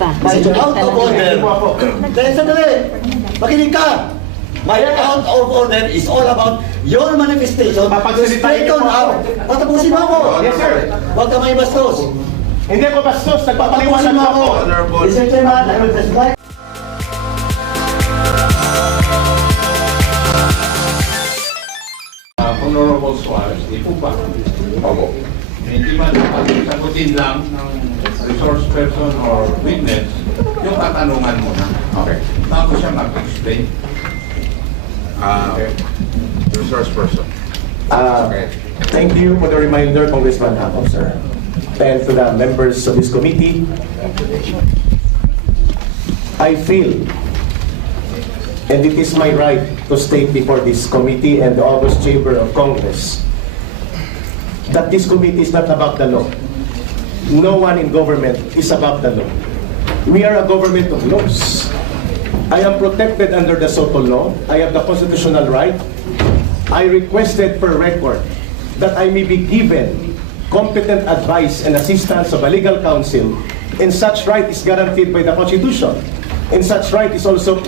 My out of order. Dahil sandali, makinig ka. My out of order is all about your manifestation. Straighten out. Patapusin mo ako. Yes, sir. Huwag ka may bastos. Hindi ako bastos, nagpapaliwanag Patapusin mo ako. ako. Mr. Chairman, I will testify. Honorable Suarez, di po ba? Opo. Hindi man sagutin lang ng resource person or witness yung katanungan mo na. Okay. Bago siya mag-explain. Resource person. Okay. Thank you for the reminder, Congressman Ako, sir. And to the members of this committee, I feel, and it is my right to state before this committee and the August Chamber of Congress, that this committee is not about the law. No one in government is above the law. We are a government of laws. I am protected under the Soto law. I have the constitutional right. I requested per record that I may be given competent advice and assistance of a legal counsel, and such right is guaranteed by the Constitution. And such right is also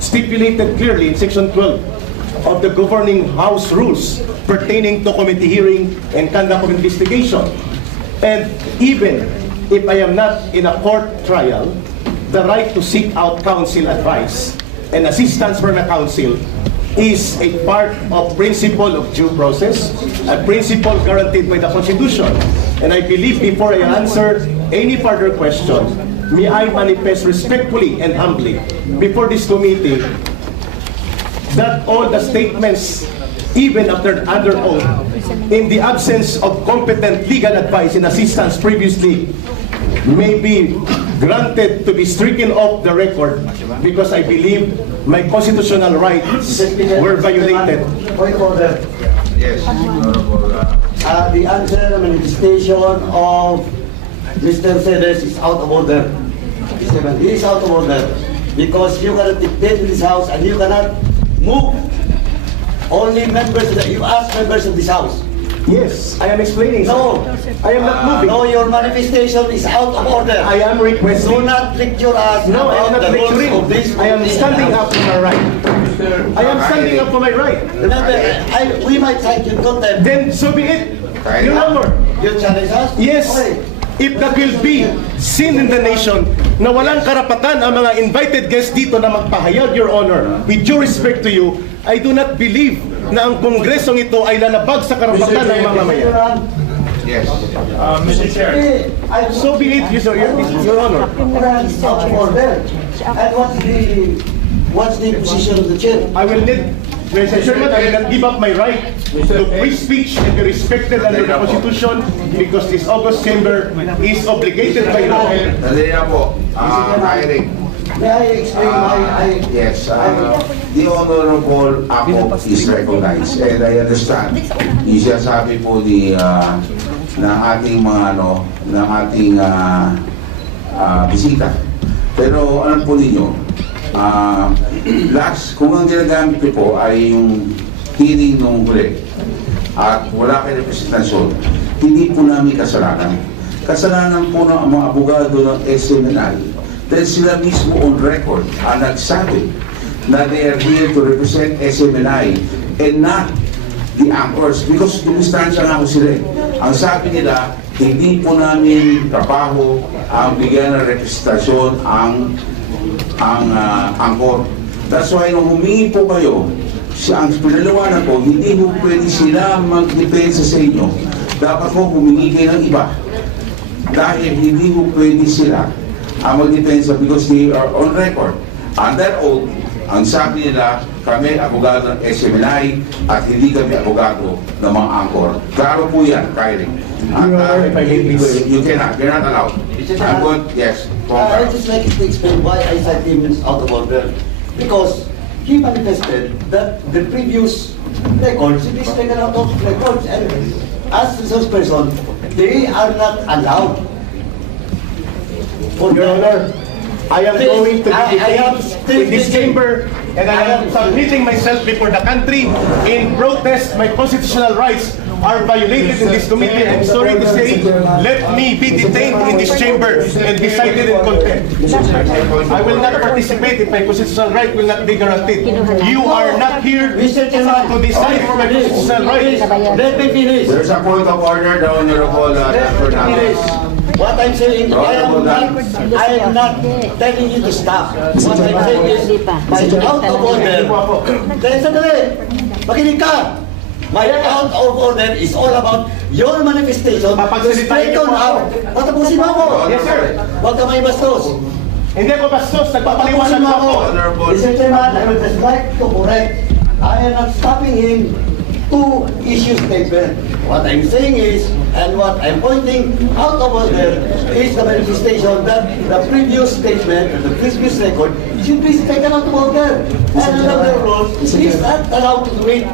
stipulated clearly in Section 12 of the governing House rules pertaining to committee hearing and conduct of investigation. And even if I am not in a court trial, the right to seek out counsel advice and assistance from a counsel is a part of principle of due process, a principle guaranteed by the Constitution. And I believe before I answer any further question, may I manifest respectfully and humbly before this committee that all the statements, even after under oath, in the absence of competent legal advice and assistance previously, may be granted to be stricken off the record because I believe my constitutional rights were violated. Point of order. Yes, Honorable. The answer manifestation of Mr. Celiz is out of order. He is out of order because you cannot dictate in this house and you cannot move. Only members that you ask members of this house. Yes, I am explaining. No, I am not moving. no, your manifestation is out of order. I am Do requesting. not lecture us No, I am about not the rules lecturing. of this. I am standing up for my right. I am standing up for my right. Remember, we might cite you contempt. Then so be it. Your Honor. You challenge us? Yes. Okay. If that will be seen in the nation na walang karapatan ang mga invited guests dito na magpahayag, Your Honor, with due respect to you, I do not believe na ang kongresong ito ay lalabag sa karapatan ng mga mamayan. Yes. Mr. Chair. So be it, Your Honor. It's out of order. And what's the position of the chair? I will need, Mr. Chairman, I will not give up my right to free speech and be respected under the Constitution because this August Chamber is obligated by law. Dali na po. Hiring. May I explain why I... Yes, the Honorable Ako is recognized and I understand. Yung sinasabi po ng ating mga ng ating bisita. Pero alam po ninyo, kung ang ginagamit niyo po ay yung hearing nung huli at wala kayong representasyon, hindi po namin kasalanan. Kasalanan po ng mga abogado ng SMNI dahil sila mismo on record ang nagsabi na they are here to represent SMNI and not the anchors because dumistansya nga ako sila. Ang sabi nila, hindi po namin trabaho ang bigyan ng representasyon ang angkor. That's why nung humingi po kayo, ang pinaliwanag ko, hindi po pwede sila mag-depensa sa inyo. Dapat po humingi kayo ng iba. Dahil hindi po pwede sila mag-depensa because they are on record. Under oath, ang sabi nila, kami abogado ng SMNI at hindi kami abogado ng mga angkor. Klaro po yan, Kyrie. At you cannot, you're not allowed. I'm good, yes. I just like to explain why I cite him as out of order. Because he manifested that the previous records, it is taken out of records. And as resource person, they are not allowed. Your Honor, I am going to be detained in this chamber and I am submitting myself before the country in protest my constitutional rights are violated in this committee, I'm sorry to say, let me be detained in this chamber and be cited in contempt. I will not participate if my constitutional right will not be guaranteed. You are not here Mr. Chairman, to decide for my constitutional please, right. let me finish. There's a point of order, the Honorable Let me Fernandez. finish. What I'm saying, I am not telling you to stop. What I'm saying is, my out of order, kaya sandali, makinig ka. My out of order is all about your manifestation to straighten out. Patapusin mo ako. Yes, sir. Huwag ka may bastos. Hindi ako bastos, nagpapaliwanag Patapusin mo ako. ako. Mr. Chairman, I would just like to correct. I am not stopping him to issue statement. What I'm saying is, and what I'm pointing out of order is the manifestation that the previous statement, the previous record, should be taken out of order. And under the rules, he is not allowed to do it.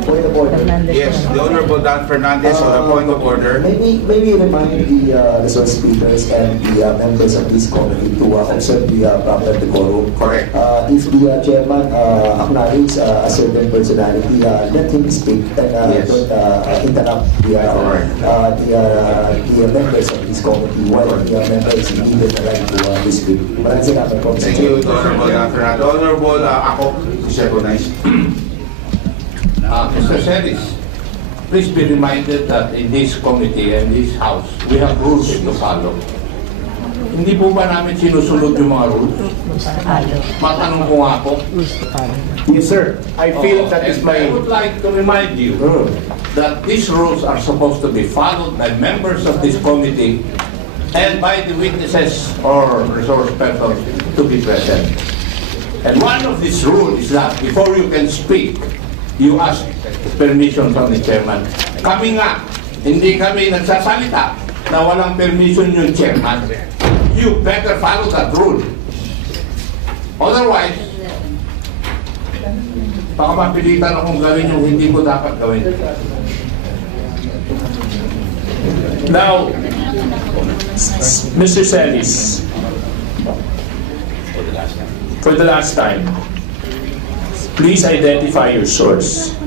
Yes, the Honorable Dan Fernandez on the point of order. Maybe remind the resource speakers and the members of this committee to observe the proper decorum. Correct. If the chairman acknowledges a certain personality, let him speak and Yes. don't interrupt the members of this committee while the members given the right to speak. Maraming salamat po. Thank you, the Honorable Dan Fernandez. The Honorable ako, is recognized. Mr. Celiz, please be reminded that in this committee and this house, we have rules to follow. Hindi po ba namin sinusunod yung mga rules? Matanong ko nga po. Yes, sir. I feel that is And I my... would like to remind you that these rules are supposed to be followed by members of this committee and by the witnesses or resource persons to be present. And one of these rules is that before you can speak, you ask permission from the chairman. Kami nga, hindi kami nagsasalita na walang permission yung chairman. You better follow that rule. Otherwise, baka mapilitan akong gawin yung hindi ko dapat gawin. Now, Mr. Celiz, for the last time, please identify your source.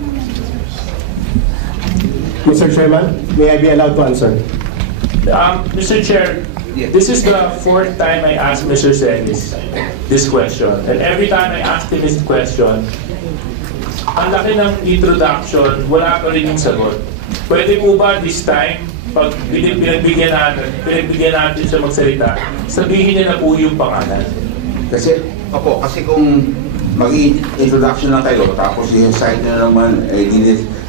Mr. Chairman, may I be allowed to answer? Mr. Chair, this is the fourth time I ask Mr. Celiz this question. And every time I ask him this question, ang laki ng introduction, wala pa rin yung sagot. Pwede po ba this time, pag pinagbigyan natin siya magsalita, sabihin niya na po yung pangalan? Kasi kung mag-introduction lang kayo, tapos i-cite na naman,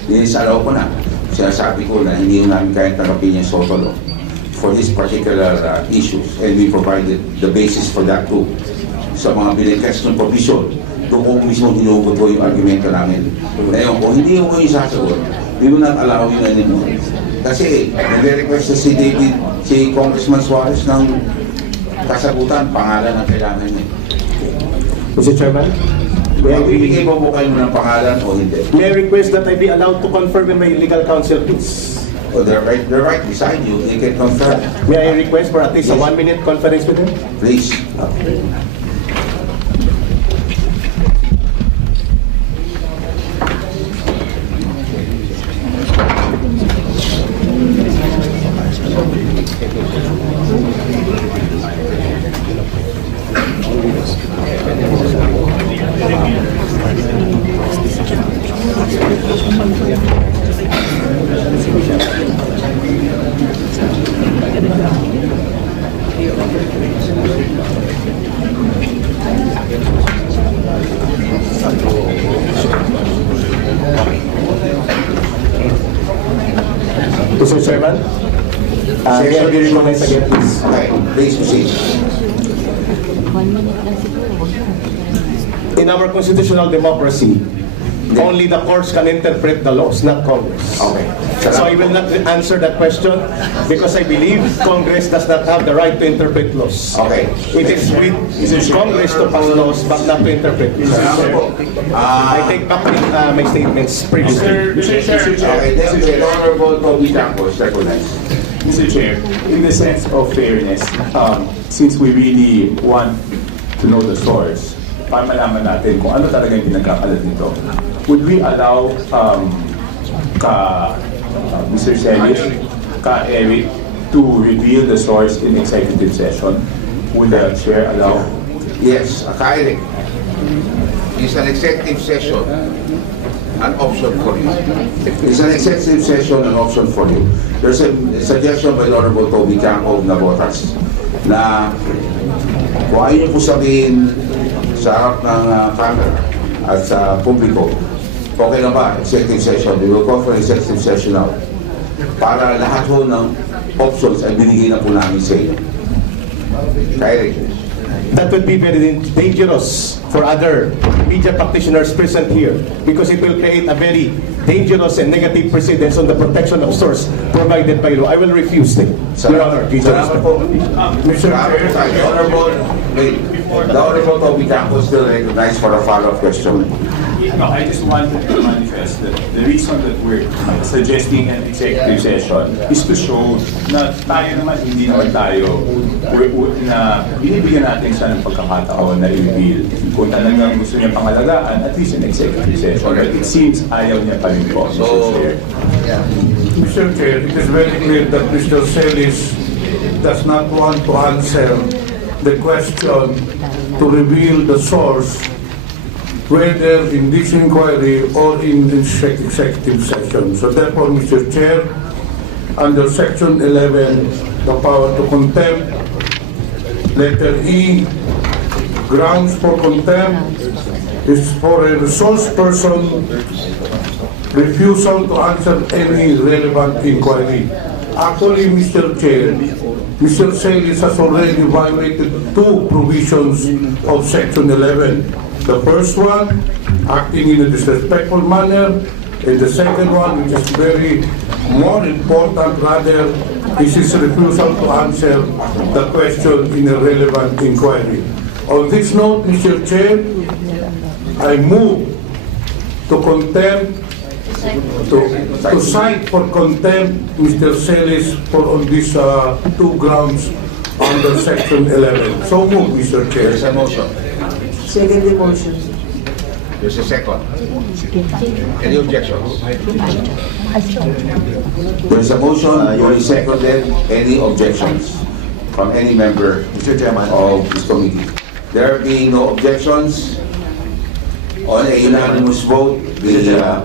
dinisalaw ko na. Sinasabi ko na hindi namin kaya tanggapin yung sotolo for this particular issues. And we provided the basis for that too. Sa mga binigkas ng provision, doon ko mismo hinugot ko yung argumento namin. Ngayon, kung hindi ko yung sasagot, we will not allow you anymore. Kasi, nag-request si Congressman Suarez ng kasagutan, pangalan ang kailangan niya. Mr. Chairman, Magbibigay po kayo ng pangalan o hindi? may I request that I be allowed to confer with my legal counsel, please? O they're right beside you, they can confirm. May I request for at least a 1-minute conference with him? Please. Mr. Chairman, may I be recognized again, please? Okay, please proceed. 1 minute lang siguro. In our constitutional democracy, only the courts can interpret the laws, not Congress. Okay. So I will not answer that question because I believe Congress does not have the right to interpret laws. Okay. It is with Congress to pass laws but not to interpret. Salamat po. I take back my statements previously. Mr. Chair, Okay, then the Honorable Toby Tanco is recognized. Mr. Chair, in the sense of fairness, since we really want to know the source, para malaman natin kung ano talaga yung pinagkakalat nito, would we allow Mr. Celiz, Eric, to reveal the source in executive session? Would the chair allow? Yes, Eric, is an executive session an option for you? Is an executive session an option for you? There's a suggestion by Honorable Toby Campo of Nabotas na kung ayaw niyo po sabihin sa harap ng camera at sa publiko, okay na ba, executive session? We will call for executive session now. Para lahat po ng options ay binigay na po namin sa inyo. Kaya That would be very dangerous for other media practitioners present here because it will create a very dangerous and negative precedence on the protection of source provided by law. I will refuse it. Your Honor, salamat po. Mr. Chair, the Honorable Toby Campo still recognized for a follow-up question. No, I just wanted to manifest that the reason that we're suggesting an executive session is to show na tayo naman, hindi naman tayo na binibigyan natin siya ng pagkakataon na i-reveal. Kung talagang gusto niya pangalagaan, at least an executive session. But it seems ayaw niya pa rin po, Mr. Chair. Mr. Chair, it is very clear that Mr. Celiz does not want to answer the question to reveal the source, whether in this inquiry or in this executive session. So therefore, Mr. Chair, under Section 11, the power to contempt, letter E, grounds for contempt is for a resource person refusal to answer any relevant inquiry. Actually, Mr. Chair, Mr. Celiz has already violated two provisions of Section 11. The first one, acting in a disrespectful manner, and the second one, which is very more important rather, is his refusal to answer the question in a relevant inquiry. On this note, Mr. Chair, I move to contempt, to cite for contempt Mr. Celiz for on these two grounds under Section 11. So move, Mr. Chair. There's a motion. Second the motion. There's a second. Any objections? There's a motion, duly seconded. Any objections from any member of this committee? There being no objections, on a unanimous vote, the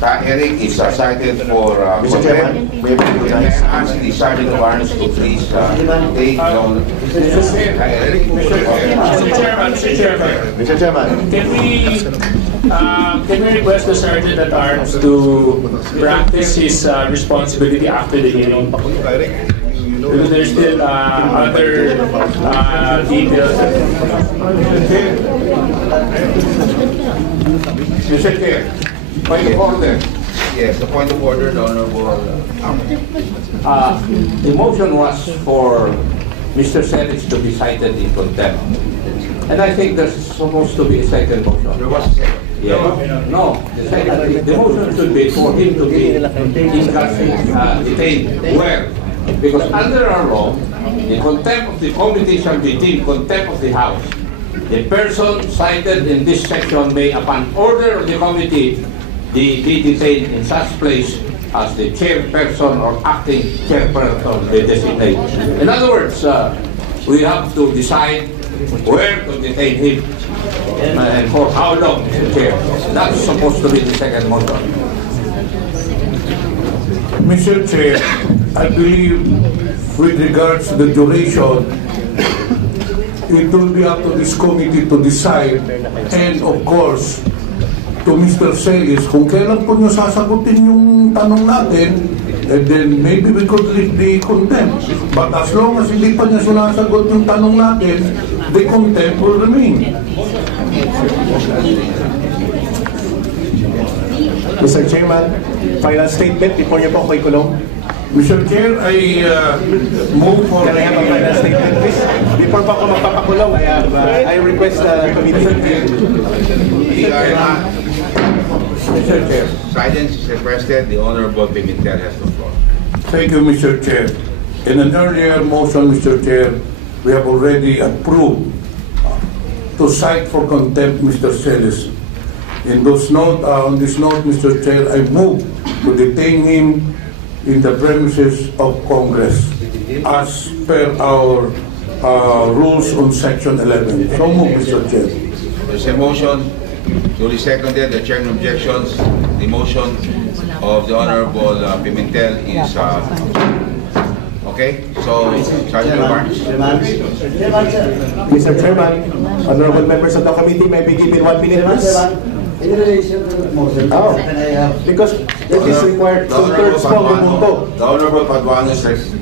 Eric is cited for Mr. Chairman, we have to and ask the Sergeant of Arms to please take down. Mr. Chairman, can we request the Sergeant at Arms to practice his responsibility after the hearing? Because there's still other details. Mr. Chair, point of order. Yes, the point of order, the Honorable. The motion was for Mr. Celiz to be cited in contempt. And I think there's supposed to be a second motion. There was a second. Yeah. No, the motion should be for him to be detained. Where? Because under our law, the contempt of the committee shall be deemed contempt of the House. The person cited in this section may, upon order of the committee, be detained in such place as the chairperson or acting chairperson they designate. In other words, we have to decide where to detain him and for how long, Mr. Chair. That's supposed to be the second motion. Mr. Chair, I believe with regards to the duration, it will be up to this committee to decide, and of course, to Mr. Celiz, kung kailan po nyo sasagutin yung tanong natin, and then maybe we could lift the contempt. But as long as hindi pa niya sinasagot yung tanong natin, the contempt will remain. Mr. Chairman, final statement before niyo po ako ikulong. Mr. Chair, I move for... Can I have a final statement, please? Before pa ako magpapakulong, I request the committee. We are not. Mr. Chair. Silence is requested. The Honorable Pimentel has the floor. Thank you, Mr. Chair. In an earlier motion, Mr. Chair, we have already approved to cite for contempt Mr. Celiz. On this note, Mr. Chair, I move to detain him in the premises of Congress as per our rules on Section 11. So move, Mr. Chair. There's a motion, duly seconded, the chair no objections. The motion of the Honorable Pimentel is, okay? So, Sergeant Barnes. Mr. Chairman, honorable members of the committee, may be given 1 minute, please. In relation to the motion, Oh. can I have... Because it is required The Honorable two-thirds po bumuto. The Honorable Paduano is recognized.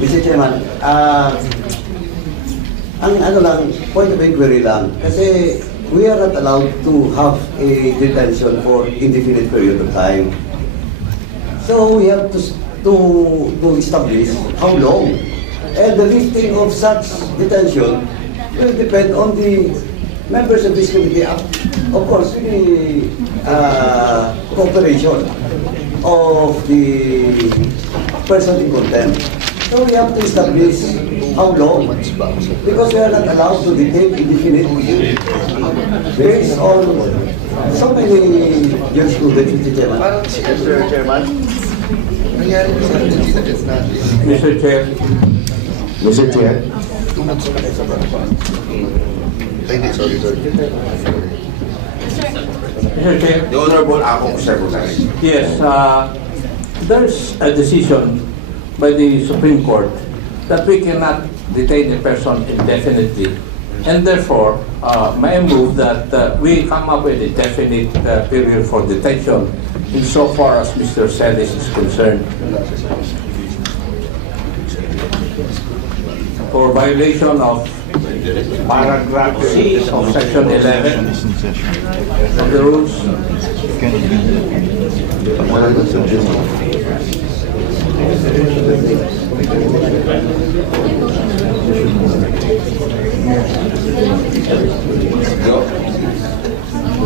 Mr. Chairman, ang ano lang, point of inquiry lang, kasi we are not allowed to have a detention for indefinite period of time. So we have to establish how long. And the lifting of such detention will depend on the members of this committee, of course, with the cooperation of the person in contempt. So we have to establish how long, because we are not allowed to detain indefinitely based on so many jurisprudence, Mr. Chairman. Mr. Chairman. Mr. Chair, Mr. Chair. Mr. Chair, The Honorable Ako Secretary. yes, there's a decision by the Supreme Court that we cannot detain a person indefinitely, and therefore, may I move that we come up with a definite period for detention insofar as Mr. Celiz is concerned. For violation of paragraph C of section 11 of the rules.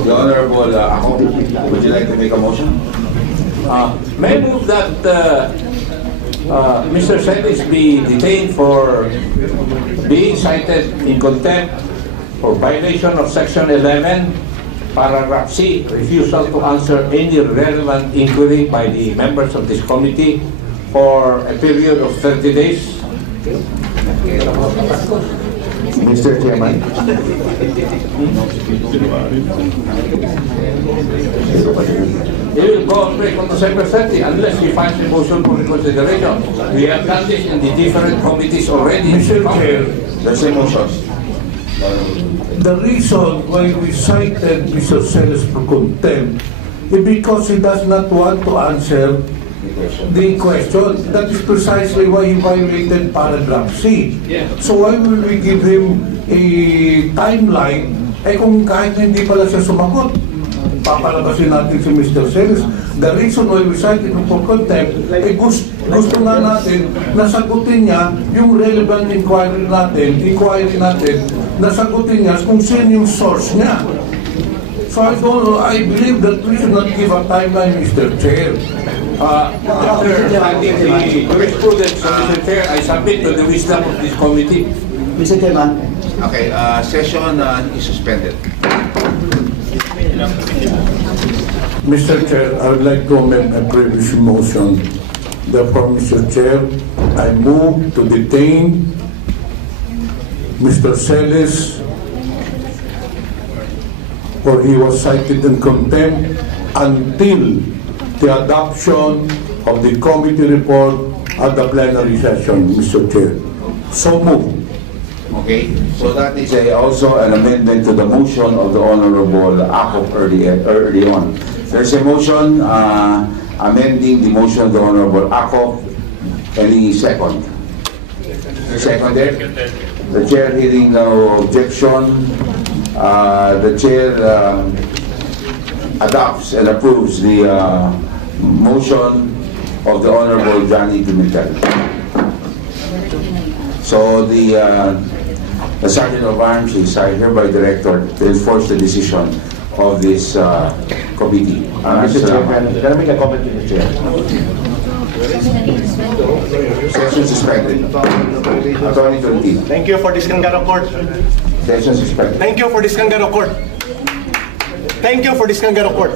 The Honorable Ako, would you like to make a motion? May I move that Mr. Celiz be detained for being cited in contempt for violation of section 11, paragraph C, refusal to answer any relevant inquiry by the members of this committee for a period of 30 days. Mr. Chairman. He will go straight on December 30 unless he finds a motion for reconsideration. We have done this in the different committees already. Mr. Chair, There's a motion. the reason why we cited Mr. Celiz for contempt is because he does not want to answer the question. That is precisely why he violated paragraph C. So why will we give him a timeline? Eh kung kahit hindi pala siya sumagot, papalabasin natin si Mr. Celiz. The reason why we cited him for contempt, eh gusto nga natin na sagutin niya yung relevant inquiry natin, na sagutin niya kung sino yung source niya. So I believe that we should not give a timeline, Mr. Chair. After finding the jurisprudence of Mr. Chair, I submit to the wisdom of this committee. Mr. Chairman, Okay, session is suspended. Mr. Chair, I would like to amend my previous motion. Therefore, Mr. Chair, I move to detain Mr. Celiz for he was cited in contempt until the adoption of the committee report at the plenary session, Mr. Chair. So moved. Okay, so that is also an amendment to the motion of the Honorable Ako early on. There's a motion amending the motion of the Honorable Ako. Any second? Seconded? The chair hearing no objection. The chair adopts and approves the motion of the Honorable Johnny Pimentel. So the Sergeant of Arms is hereby directed to enforce the decision of this committee. Mr. Chair, can I make a comment, Mr. Chair? Session suspended. Attorney Tulti. Thank you for this Kangaroo court. Session suspended. Thank you for this Kangaroo court. Thank you for this Kangaroo court.